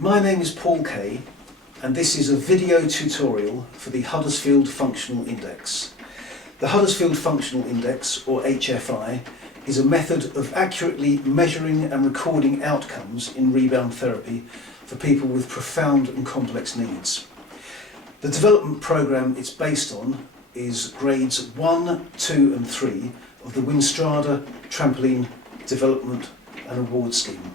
My name is Kaye, and this is a video tutorial for the Huddersfield Functional Index. The Huddersfield Functional Index, or HFI, is a method of accurately measuring and recording outcomes in rebound therapy for people with profound and complex needs. The development programme it's based on is grades 1, 2 and 3 of the Winstrada Trampoline Development and Award Scheme.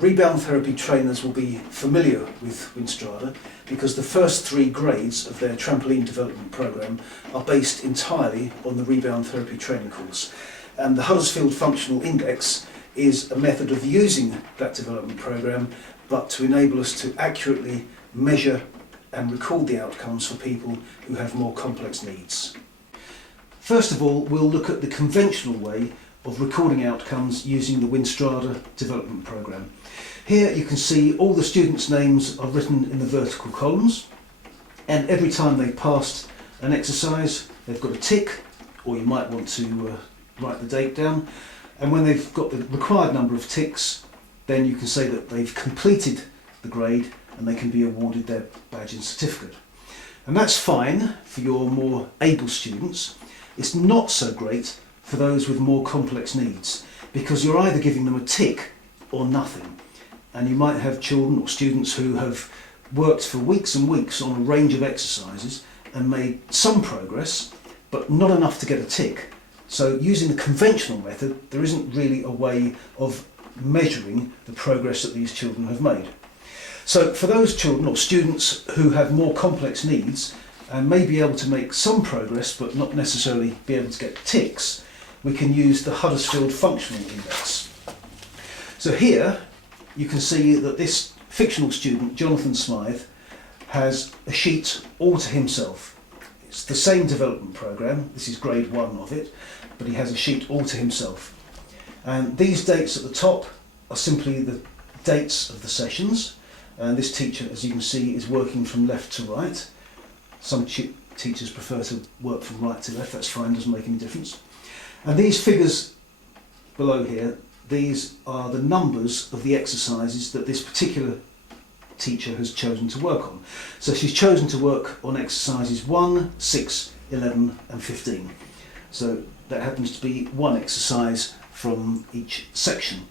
Rebound therapy trainers will be familiar with Winstrada because the first 3 grades of their trampoline development programme are based entirely on the rebound therapy training course. And the Huddersfield Functional Index is a method of using that development programme, but to enable us to accurately measure and record the outcomes for people who have more complex needs. First of all, we'll look at the conventional way of recording outcomes using the Winstrada development programme. Here you can see all the students' names are written in the vertical columns, and every time they've passed an exercise they've got a tick, or you might want to write the date down, and when they've got the required number of ticks, then you can say that they've completed the grade and they can be awarded their badge and certificate. And that's fine for your more able students. It's not so great for those with more complex needs, because you're either giving them a tick or nothing. And you might have children or students who have worked for weeks and weeks on a range of exercises and made some progress, but not enough to get a tick. So using the conventional method, there isn't really a way of measuring the progress that these children have made. So for those children or students who have more complex needs and may be able to make some progress but not necessarily be able to get ticks, we can use the Huddersfield Functional Index. So here you can see that this fictional student, Jonathan Smythe, has a sheet all to himself. It's the same development programme, this is grade 1 of it, but he has a sheet all to himself. And these dates at the top are simply the dates of the sessions, and this teacher, as you can see, is working from left to right. Some teachers prefer to work from right to left, that's fine, doesn't make any difference. And these figures below here, these are the numbers of the exercises that this particular teacher has chosen to work on. So she's chosen to work on exercises 1, 6, 11 and 15. So that happens to be one exercise from each section.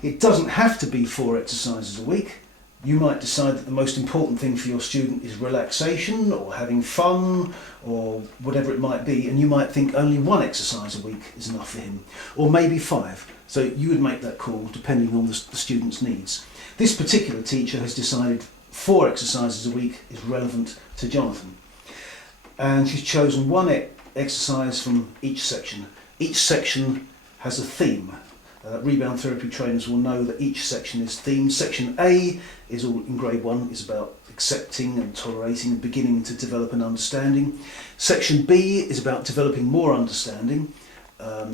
It doesn't have to be 4 exercises a week. You might decide that the most important thing for your student is relaxation or having fun or whatever it might be, and you might think only 1 exercise a week is enough for him, or maybe 5. So you would make that call depending on the student's needs. This particular teacher has decided 4 exercises a week is relevant to Jonathan, and she's chosen 1 exercise from each section. Each section has a theme. Rebound therapy trainers will know that each section is themed. Section A is all in grade 1, is about accepting and tolerating and beginning to develop an understanding. Section B is about developing more understanding,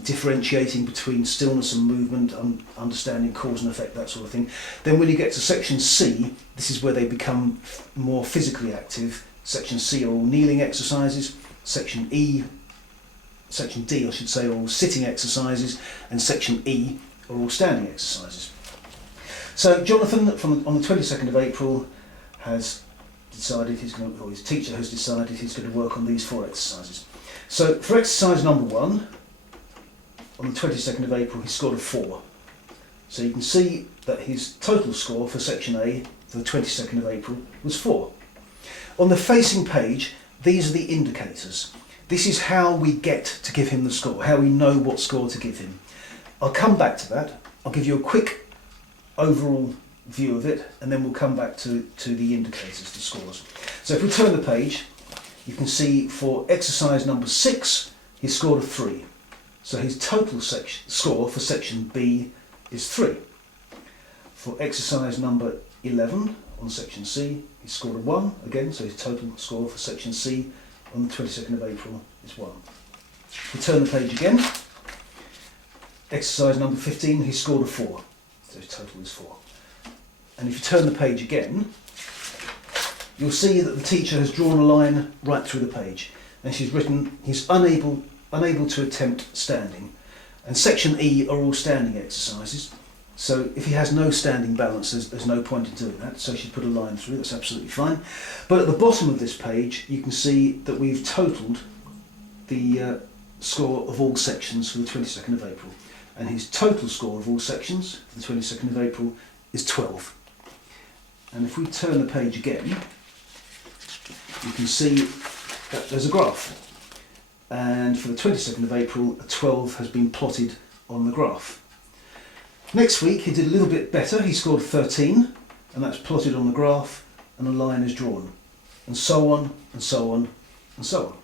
differentiating between stillness and movement, understanding cause and effect, that sort of thing. Then when you get to section C, this is where they become more physically active. Section C are all kneeling exercises. Section D, I should say, are all sitting exercises, and section E are all standing exercises. So Jonathan, on the 22nd of April, has decided or his teacher has decided he's going to work on these 4 exercises. So for exercise number 1, on the 22nd of April, he scored a 4. So you can see that his total score for section A for the 22nd of April was 4. On the facing page, these are the indicators. This is how we get to give him the score, how we know what score to give him. I'll come back to that. I'll give you a quick overall view of it, and then we'll come back to the indicators, the scores. So if we turn the page, you can see for exercise number 6, he scored a 3. So his total score for section B is 3. For exercise number 11 on section C, he scored a 1 again, so his total score for section C on the 22nd of April is 1. We turn the page again. Exercise number 15, he scored a 4. So his total is 4. And if you turn the page again, you'll see that the teacher has drawn a line right through the page. And she's written, he's unable to attempt standing. And section E are all standing exercises. So if he has no standing balance, there's no point in doing that. So she's put a line through, that's absolutely fine. But at the bottom of this page, you can see that we've totaled the score of all sections for the 22nd of April. And his total score of all sections for the 22nd of April is 12. And if we turn the page again, you can see that there's a graph. And for the 22nd of April, a 12 has been plotted on the graph. Next week he did a little bit better, he scored 13, and that's plotted on the graph, and a line is drawn, and so on, and so on, and so on.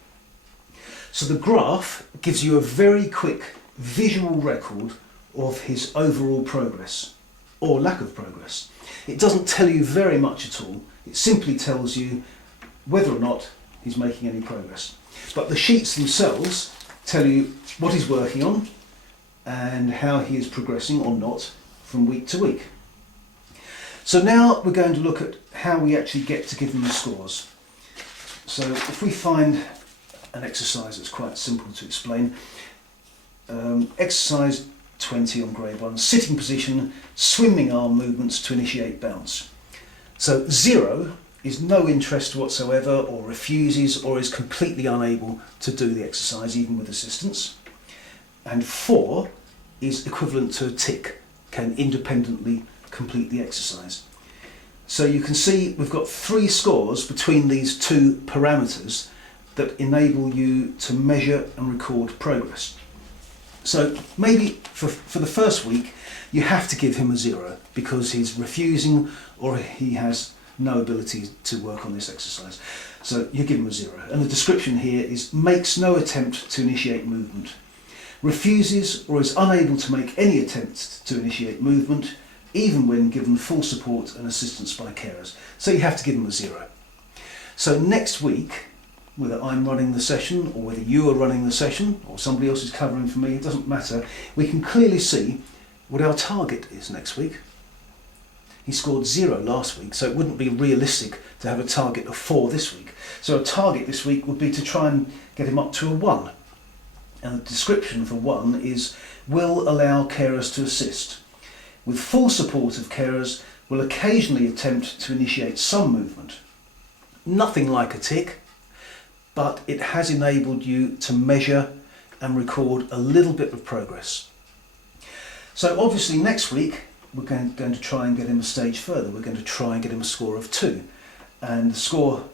So the graph gives you a very quick visual record of his overall progress, or lack of progress. It doesn't tell you very much at all, it simply tells you whether or not he's making any progress. But the sheets themselves tell you what he's working on, and how he is progressing or not from week to week. So now we're going to look at how we actually get to give them the scores. So if we find an exercise that's quite simple to explain, exercise 20 on grade 1, sitting position, swimming arm movements to initiate bounce. So 0 is no interest whatsoever, or refuses, or is completely unable to do the exercise even with assistance. And 4 is equivalent to a tick, can independently complete the exercise. So you can see we've got 3 scores between these 2 parameters that enable you to measure and record progress. So maybe for the first week you have to give him a 0 because he's refusing or he has no ability to work on this exercise. So you give him a 0. And the description here is makes no attempt to initiate movement. Refuses or is unable to make any attempt to initiate movement, even when given full support and assistance by carers. So you have to give them a 0. So next week, whether I'm running the session or whether you are running the session or somebody else is covering for me, it doesn't matter, we can clearly see what our target is next week. He scored 0 last week, so it wouldn't be realistic to have a target of 4 this week. So a target this week would be to try and get him up to a 1. And the description for 1 is will allow carers to assist. With full support of carers, will occasionally attempt to initiate some movement. Nothing like a tick, but it has enabled you to measure and record a little bit of progress. So obviously next week we're going to try and get him a stage further. We're going to try and get him a score of 2. And the score,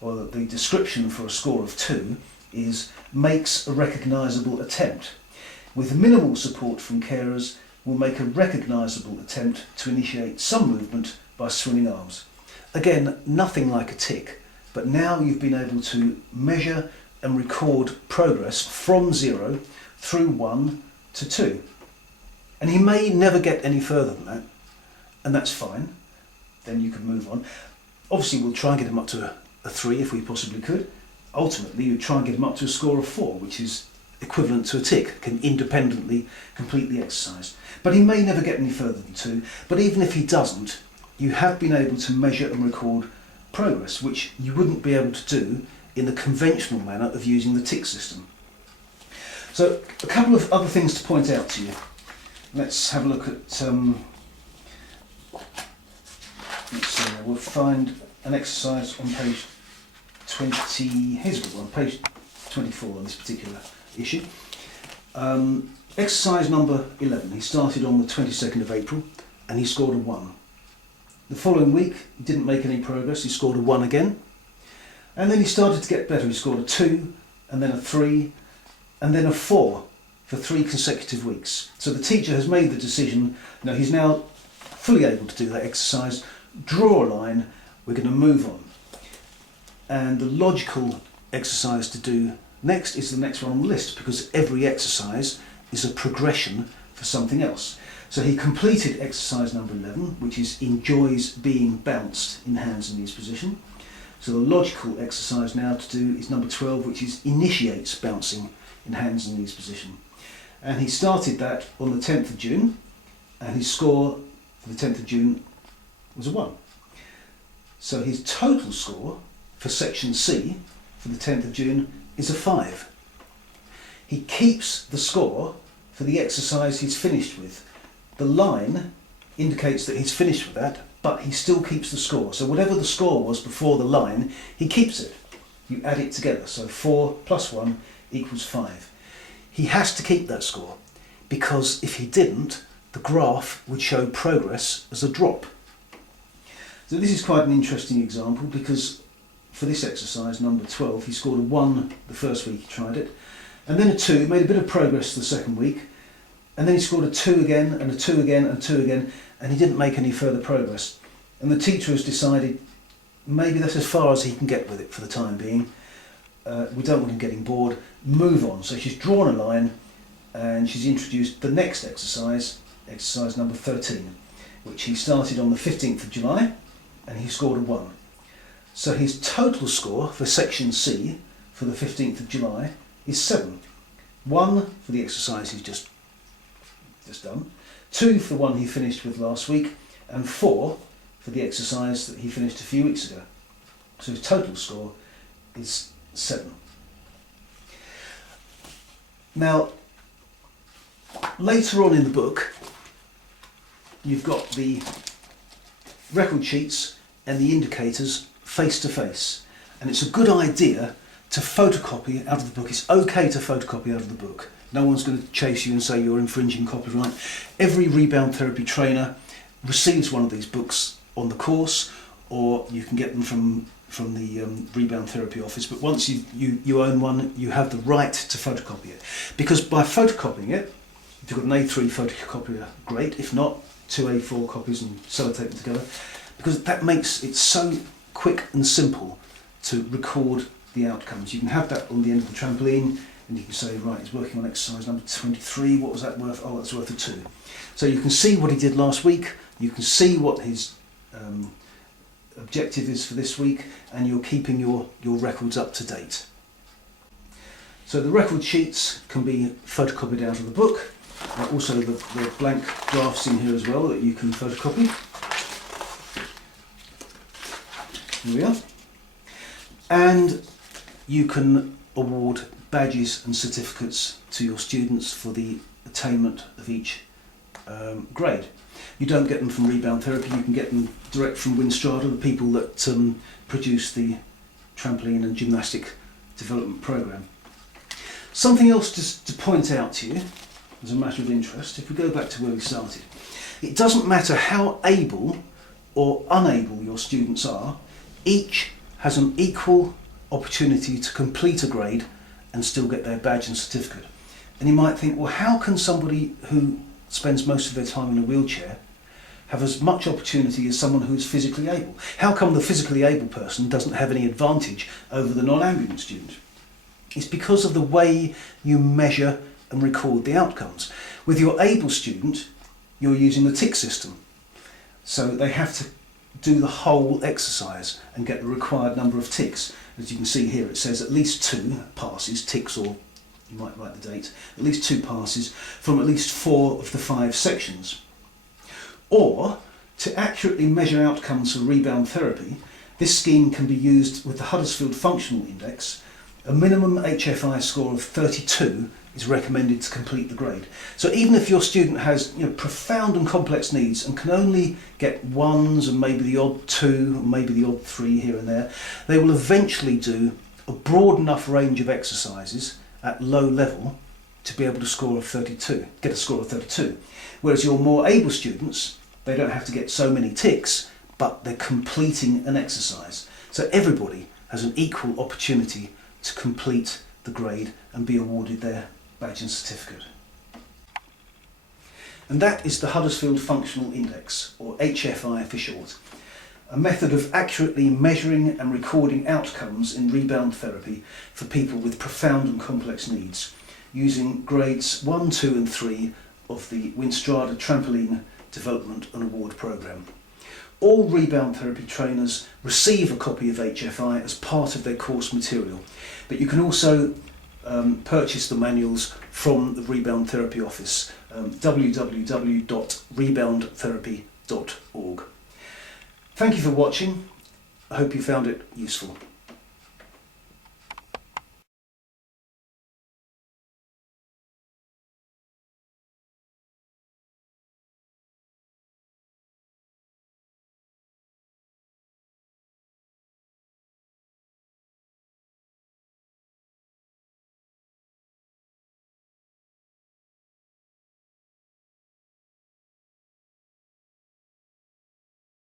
or the description for a score of 2 is makes a recognisable attempt. With minimal support from carers, will make a recognisable attempt to initiate some movement by swinging arms. Again, nothing like a tick, but now you've been able to measure and record progress from 0 through 1 to 2. And he may never get any further than that, and that's fine. Then you can move on. Obviously we'll try and get him up to a 3 if we possibly could. Ultimately you try and get him up to a score of 4, which is equivalent to a tick, can independently complete the exercise. But he may never get any further than 2, but even if he doesn't, you have been able to measure and record progress, which you wouldn't be able to do in the conventional manner of using the tick system. So a couple of other things to point out to you. Let's have a look at, let's see, we'll find an exercise on page 20, here's a good one, page 24 on this particular issue. Exercise number 11, he started on the 22nd of April and he scored a 1. The following week he didn't make any progress, he scored a 1 again, and then he started to get better. He scored a 2 and then a 3 and then a 4 for 3 consecutive weeks. So the teacher has made the decision, he's now fully able to do that exercise, draw a line, we're going to move on. And the logical exercise to do next is the next one on the list, because every exercise is a progression for something else. So he completed exercise number 11, which is enjoys being bounced in hands and knees position. So the logical exercise now to do is number 12, which is initiates bouncing in hands and knees position. And he started that on the 10th of June, and his score for the 10th of June was a 1. So his total score for section C for the 10th of June is a 5. He keeps the score for the exercise he's finished with. The line indicates that he's finished with that, but he still keeps the score. So whatever the score was before the line, he keeps it. You add it together. So 4 plus 1 equals 5. He has to keep that score, because if he didn't, the graph would show progress as a drop. So this is quite an interesting example, because for this exercise, number 12, he scored a 1 the first week he tried it, and then a 2, made a bit of progress the second week, and then he scored a 2 again, and a 2 again, and 2 again, and he didn't make any further progress. And the teacher has decided maybe that's as far as he can get with it for the time being. We don't want him getting bored, move on. So she's drawn a line, and she's introduced the next exercise, exercise number 13, which he started on the 15th of July, and he scored a 1. So his total score for section C for the 15th of July is 7. 1 for the exercise he's just done, 2 for the one he finished with last week, and 4 for the exercise that he finished a few weeks ago. So his total score is 7. Now, later on in the book, you've got the record sheets and the indicators face to face, and it's a good idea to photocopy out of the book. It's okay to photocopy out of the book. No one's going to chase you and say you're infringing copyright. Every Rebound Therapy trainer receives one of these books on the course, or you can get them from the Rebound Therapy office. But once you own one, you have the right to photocopy it, because by photocopying it, if you've got an A3 photocopier, great. If not, 2 A4 copies and sellotape them together, because that makes it so quick and simple to record the outcomes. You can have that on the end of the trampoline, and you can say, right, he's working on exercise number 23, what was that worth? Oh, that's worth a 2. So you can see what he did last week, you can see what his objective is for this week, and you're keeping your records up to date. So the record sheets can be photocopied out of the book. Also the blank drafts in here as well that you can photocopy. Here we are. And you can award badges and certificates to your students for the attainment of each grade. You don't get them from Rebound Therapy, you can get them direct from Winstrada, the people that produce the trampoline and gymnastic development programme. Something else just to point out to you as a matter of interest, if we go back to where we started, it doesn't matter how able or unable your students are, each has an equal opportunity to complete a grade and still get their badge and certificate. And you might think, well, how can somebody who spends most of their time in a wheelchair have as much opportunity as someone who's physically able? How come the physically able person doesn't have any advantage over the non-ambulant student? It's because of the way you measure and record the outcomes. With your able student, you're using the tick system. So they have to do the whole exercise and get the required number of ticks. As you can see here, it says at least 2 passes, ticks, or you might write the date, at least 2 passes from at least 4 of the 5 sections. Or, to accurately measure outcomes for Rebound Therapy, this scheme can be used with the Huddersfield Functional Index. A minimum HFI score of 32 is recommended to complete the grade. So even if your student has profound and complex needs and can only get 1s and maybe the odd 2, or maybe the odd 3 here and there, they will eventually do a broad enough range of exercises at low level to be able to score a 32, get a score of 32. Whereas your more able students, they don't have to get so many ticks, but they're completing an exercise. So everybody has an equal opportunity to complete the grade and be awarded their badge and certificate. And that is the Huddersfield Functional Index, or HFI for short, a method of accurately measuring and recording outcomes in rebound therapy for people with profound and complex needs, using grades 1, 2 and 3 of the Winstrada Trampoline Development and Award Programme. All Rebound Therapy trainers receive a copy of HFI as part of their course material, but you can also purchase the manuals from the Rebound Therapy office, www.reboundtherapy.org. Thank you for watching. I hope you found it useful.